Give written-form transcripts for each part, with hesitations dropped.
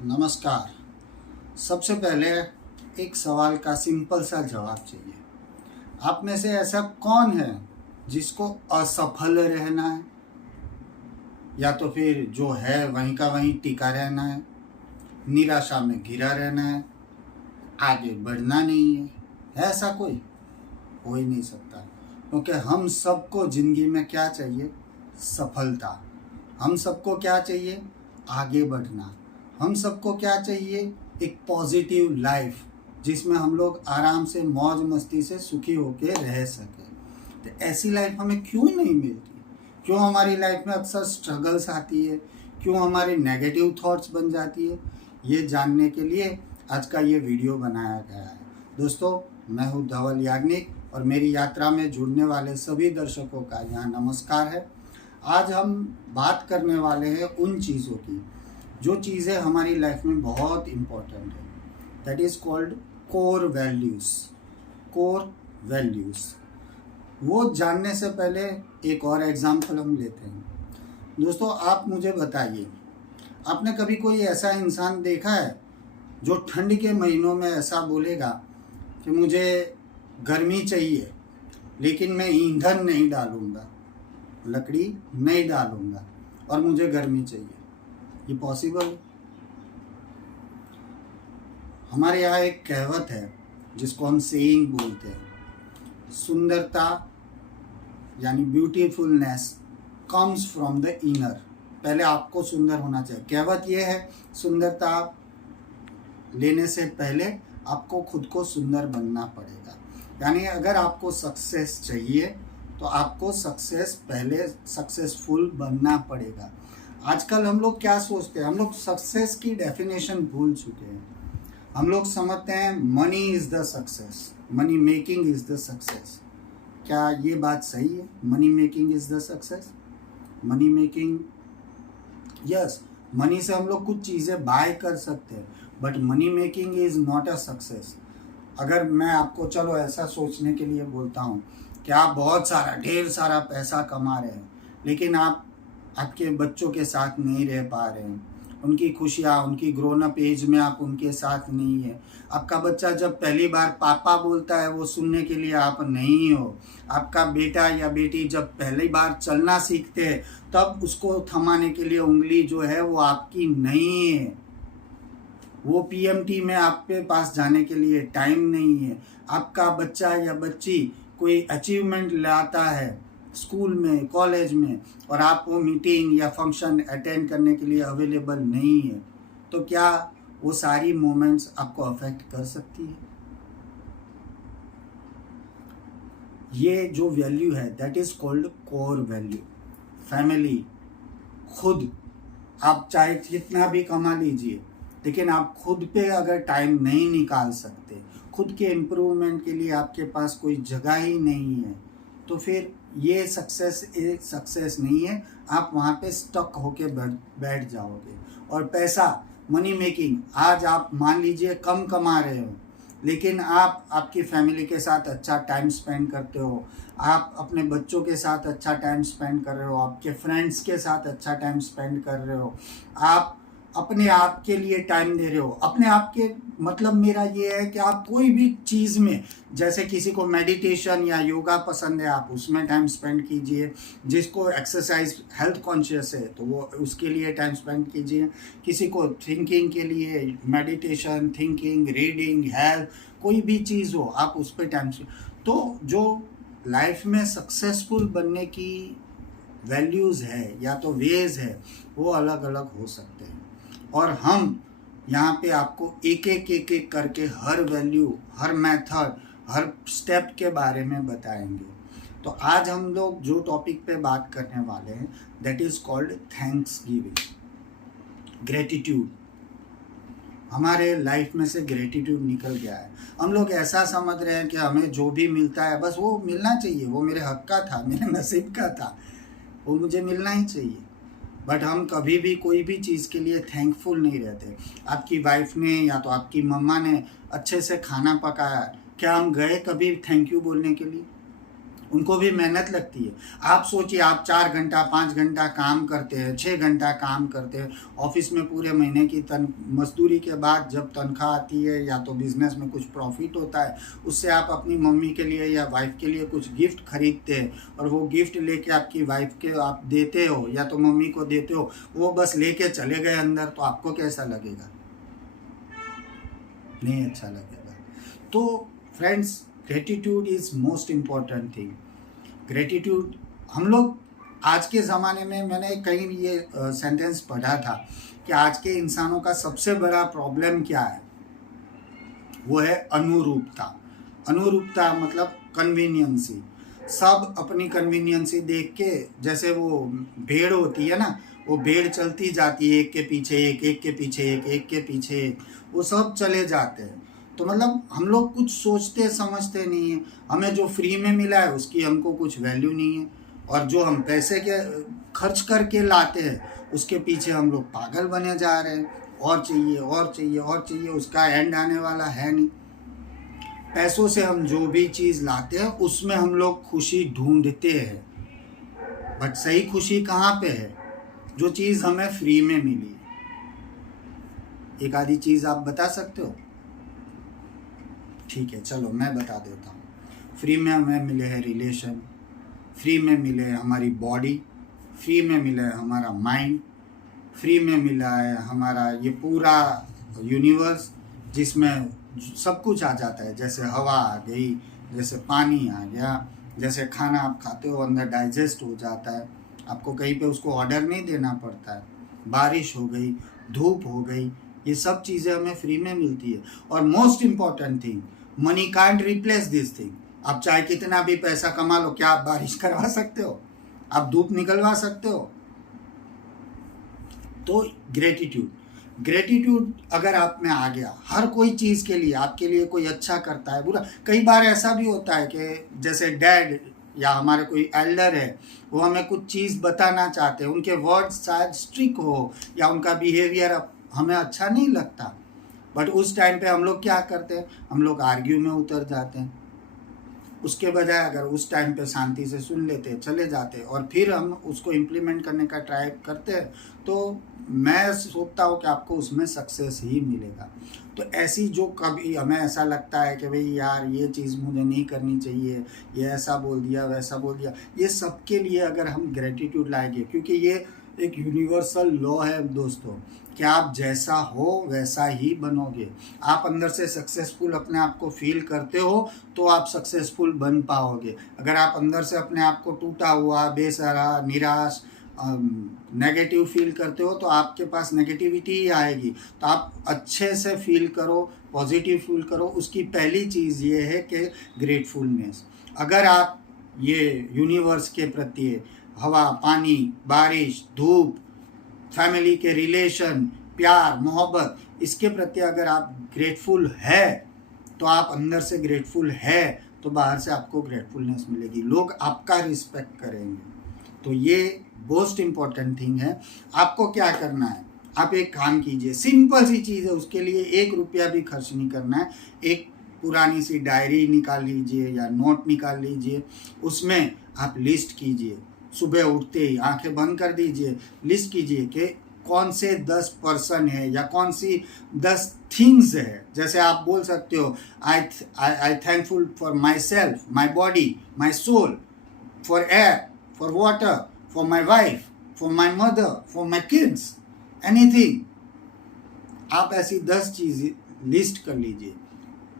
नमस्कार। सबसे पहले एक सवाल का सिंपल सा जवाब चाहिए। आप में से ऐसा कौन है जिसको असफल रहना है, या तो फिर जो है वहीं का वहीं टिका रहना है, निराशा में घिरा रहना है, आगे बढ़ना नहीं है? ऐसा कोई हो ही नहीं सकता, क्योंकि हम सबको ज़िंदगी में क्या चाहिए? सफलता। हम सबको क्या चाहिए? आगे बढ़ना। हम सबको क्या चाहिए? एक पॉजिटिव लाइफ, जिसमें हम लोग आराम से मौज मस्ती से सुखी होकर रह सकें। तो ऐसी लाइफ हमें क्यों नहीं मिलती? क्यों हमारी लाइफ में अक्सर स्ट्रगल्स आती है? क्यों हमारी नेगेटिव थॉट्स बन जाती है? ये जानने के लिए आज का ये वीडियो बनाया गया है। दोस्तों, मैं हूँ धवल याग्निक और मेरी यात्रा में जुड़ने वाले सभी दर्शकों का यहाँ नमस्कार है। आज हम बात करने वाले हैं उन चीज़ों की जो चीज़ें हमारी लाइफ में बहुत इम्पोर्टेंट है। That is called core values. Core values वो जानने से पहले एक और एग्जाम्पल हम लेते हैं। दोस्तों, आप मुझे बताइए, आपने कभी कोई ऐसा इंसान देखा है जो ठंड के महीनों में ऐसा बोलेगा कि मुझे गर्मी चाहिए लेकिन मैं ईंधन नहीं डालूंगा, लकड़ी नहीं डालूंगा और मुझे गर्मी चाहिए? ये पॉसिबल है? हमारे यहाँ एक कहावत है जिसको हम सेइंग बोलते हैं, सुंदरता यानी beautifulness comes from the inner. पहले आपको सुंदर होना चाहिए। कहावत ये है, सुंदरता लेने से पहले आपको खुद को सुंदर बनना पड़ेगा। यानी अगर आपको सक्सेस चाहिए तो आपको पहले सक्सेसफुल बनना पड़ेगा। आजकल हम लोग क्या सोचते हैं? हम लोग सक्सेस की डेफिनेशन भूल चुके हैं। हम लोग समझते हैं money is the success, money making is the success. क्या ये बात सही है? Money making is the success? Money making, yes, money से हम लोग कुछ चीज़ें बाय कर सकते हैं, but money making is not a success. अगर मैं आपको चलो ऐसा सोचने के लिए बोलता हूँ कि आप बहुत सारा ढेर सारा पैसा कमा रहे हैं, लेकिन आप आपके बच्चों के साथ नहीं रह पा रहे हैं, उनकी खुशियाँ, उनकी ग्रोन अप एज में आप उनके साथ नहीं है। आपका बच्चा जब पहली बार पापा बोलता है वो सुनने के लिए आप नहीं हो। आपका बेटा या बेटी जब पहली बार चलना सीखते हैं तब उसको थमाने के लिए उंगली जो है वो आपकी नहीं है। वो पीएमटी में आपके पास जाने के लिए टाइम नहीं है। आपका बच्चा या बच्ची कोई अचीवमेंट लाता है स्कूल में, कॉलेज में, और आप वो मीटिंग या फंक्शन अटेंड करने के लिए अवेलेबल नहीं है, तो क्या वो सारी मोमेंट्स आपको अफेक्ट कर सकती है? ये जो वैल्यू है that is called core value. Family, खुद, आप चाहे जितना भी कमा लीजिए, लेकिन आप खुद पे अगर टाइम नहीं निकाल सकते, खुद के इम्प्रूवमेंट के लिए आपके पास कोई जगह ही नहीं है, तो फिर ये सक्सेस नहीं है। आप वहाँ पे स्टक होके बैठ जाओगे। और पैसा, मनी मेकिंग, आज आप मान लीजिए कम कमा रहे हो, लेकिन आप आपकी फैमिली के साथ अच्छा टाइम स्पेंड करते हो, आप अपने बच्चों के साथ अच्छा टाइम स्पेंड कर रहे हो, आपके फ्रेंड्स के साथ अच्छा टाइम स्पेंड कर रहे हो, आप अपने आप के लिए टाइम दे रहे हो। अपने आप के मतलब मेरा ये है कि आप कोई भी चीज़ में, जैसे किसी को मेडिटेशन या योगा पसंद है, आप उसमें टाइम स्पेंड कीजिए। जिसको एक्सरसाइज, हेल्थ कॉन्शियस है, तो वो उसके लिए टाइम स्पेंड कीजिए। किसी को थिंकिंग के लिए मेडिटेशन, थिंकिंग, रीडिंग, हेल्थ, कोई भी चीज़ हो, आप उस पर टाइम स्पेंड। तो जो लाइफ में सक्सेसफुल बनने की वैल्यूज़ है या तो वेज है, वो अलग अलग हो सकते हैं। और हम यहाँ पे आपको एक एक करके हर वैल्यू, हर मेथड, हर स्टेप के बारे में बताएंगे। तो आज हम लोग जो टॉपिक पे बात करने वाले हैं that is called thanks giving, gratitude. हमारे लाइफ में से ग्रेटिट्यूड निकल गया है। हम लोग ऐसा समझ रहे हैं कि हमें जो भी मिलता है बस वो मिलना चाहिए, वो मेरे हक का था, मेरे नसीब का था, वो मुझे मिलना ही चाहिए। बट हम कभी भी कोई भी चीज़ के लिए थैंकफुल नहीं रहते। आपकी वाइफ ने या तो आपकी मम्मा ने अच्छे से खाना पकाया, क्या हम गए कभी थैंक यू बोलने के लिए? उनको भी मेहनत लगती है। आप सोचिए, आप 4 घंटा 5 घंटा काम करते हैं, 6 घंटा काम करते हैं ऑफिस में, पूरे महीने की मजदूरी के बाद जब तनख्वाह आती है या तो बिजनेस में कुछ प्रॉफिट होता है, उससे आप अपनी मम्मी के लिए या वाइफ के लिए कुछ गिफ्ट खरीदते हैं और वो गिफ्ट लेके आपकी वाइफ के आप देते हो या तो मम्मी को देते हो, वो बस लेके चले गए अंदर, तो आपको कैसा लगेगा? नहीं अच्छा लगेगा। तो friends, gratitude is most important thing. Gratitude हम लोग आज के ज़माने में, मैंने कहीं ये सेंटेंस पढ़ा था कि आज के इंसानों का सबसे बड़ा प्रॉब्लम क्या है, वो है अनुरूपता। अनुरूपता मतलब कन्वीनियंसी। सब अपनी कन्वीनियंसी देख के, जैसे वो भेड़ होती है ना, वो भेड़ चलती जाती है एक के पीछे एक, एक के पीछे एक, एक के पीछे एक, वो सब चले जाते हैं। तो मतलब हम लोग कुछ सोचते समझते नहीं है। हमें जो फ्री में मिला है उसकी हमको कुछ वैल्यू नहीं है, और जो हम पैसे के खर्च करके लाते हैं उसके पीछे हम लोग पागल बने जा रहे हैं। और चाहिए और चाहिए और चाहिए, उसका एंड आने वाला है नहीं। पैसों से हम जो भी चीज़ लाते हैं उसमें हम लोग खुशी ढूंढते हैं, बट सही खुशी कहाँ पे है? जो चीज़ हमें फ्री में मिली। एक आधी चीज़ आप बता सकते हो? ठीक है, चलो मैं बता देता हूँ। फ्री में हमें मिले हैं रिलेशन, फ्री में मिले है हमारी बॉडी, फ्री में मिला है हमारा माइंड, फ्री में मिला है हमारा ये पूरा यूनिवर्स जिसमें सब कुछ आ जाता है। जैसे हवा आ गई, जैसे पानी आ गया, जैसे खाना आप खाते हो अंदर डाइजेस्ट हो जाता है, आपको कहीं पे उसको ऑर्डर नहीं देना पड़ता है। बारिश हो गई, धूप हो गई, ये सब चीज़ें हमें फ्री में मिलती है। और most important thing, money can't replace this thing. आप चाहे कितना भी पैसा कमा लो, क्या आप बारिश करवा सकते हो? आप धूप निकलवा सकते हो? तो ग्रेटिट्यूड अगर आप में आ गया, हर कोई चीज़ के लिए, आपके लिए कोई अच्छा करता है, बुरा, कई बार ऐसा भी होता है कि जैसे डैड या हमारे कोई एल्डर है, वो हमें कुछ चीज़ बताना चाहते हैं, उनके वर्ड्स शायद स्ट्रिक्ट हो या उनका बिहेवियर हमें अच्छा नहीं लगता, बट उस टाइम पे हम लोग क्या करते हैं? हम लोग आर्ग्यू में उतर जाते हैं। उसके बजाय अगर उस टाइम पे शांति से सुन लेते, चले जाते और फिर हम उसको इम्प्लीमेंट करने का ट्राई करते हैं, तो मैं सोचता हूँ कि आपको उसमें सक्सेस ही मिलेगा। तो ऐसी जो कभी हमें ऐसा लगता है कि भाई यार ये चीज़ मुझे नहीं करनी चाहिए, ये ऐसा बोल दिया वैसा बोल दिया, ये सब के लिए अगर हम ग्रेटिट्यूड लाएंगे, क्योंकि ये एक यूनिवर्सल लॉ है दोस्तों कि आप जैसा हो वैसा ही बनोगे। आप अंदर से सक्सेसफुल अपने आप को फील करते हो तो आप सक्सेसफुल बन पाओगे। अगर आप अंदर से अपने आप को टूटा हुआ, बेसहारा, निराश, नेगेटिव फील करते हो तो आपके पास नेगेटिविटी ही आएगी। तो आप अच्छे से फील करो, पॉजिटिव फील करो। उसकी पहली चीज़ ये है कि ग्रेटफुलनेस। अगर आप ये यूनिवर्स के प्रति, हवा, पानी, बारिश, धूप, फैमिली के रिलेशन, प्यार, मोहब्बत, इसके प्रति अगर आप ग्रेटफुल है तो आप अंदर से ग्रेटफुल है तो बाहर से आपको ग्रेटफुलनेस मिलेगी, लोग आपका रिस्पेक्ट करेंगे। तो ये मोस्ट इम्पॉर्टेंट थिंग है। आपको क्या करना है? आप एक काम कीजिए, सिंपल सी चीज़ है, उसके लिए 1 रुपया भी खर्च नहीं करना है। एक पुरानी सी डायरी निकाल लीजिए या नोट निकाल लीजिए, उसमें आप लिस्ट कीजिए। सुबह उठते ही आंखें बंद कर दीजिए, लिस्ट कीजिए कि कौन से 10 पर्सन है या कौन सी 10 थिंग्स है। जैसे आप बोल सकते हो, I thankful for my self, my body, my soul, for air, for water, for my wife, for my mother, for my kids, anything. आप ऐसी 10 चीज़ें लिस्ट कर लीजिए,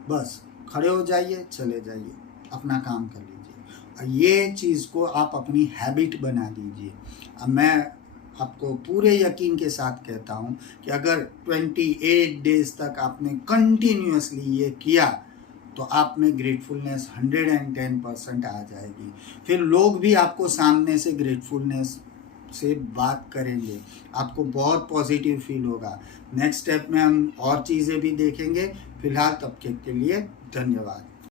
बस खड़े हो जाइए, चले जाइए, अपना काम कर लीजिए। ये चीज़ को आप अपनी हैबिट बना दीजिए। अब मैं आपको पूरे यकीन के साथ कहता हूँ कि अगर 28 डेज तक आपने कंटिन्यूअसली ये किया तो आप में ग्रेटफुलनेस 110% आ जाएगी। फिर लोग भी आपको सामने से ग्रेटफुलनेस से बात करेंगे, आपको बहुत पॉजिटिव फील होगा। नेक्स्ट स्टेप में हम और चीज़ें भी देखेंगे। फिलहाल तब के लिए धन्यवाद।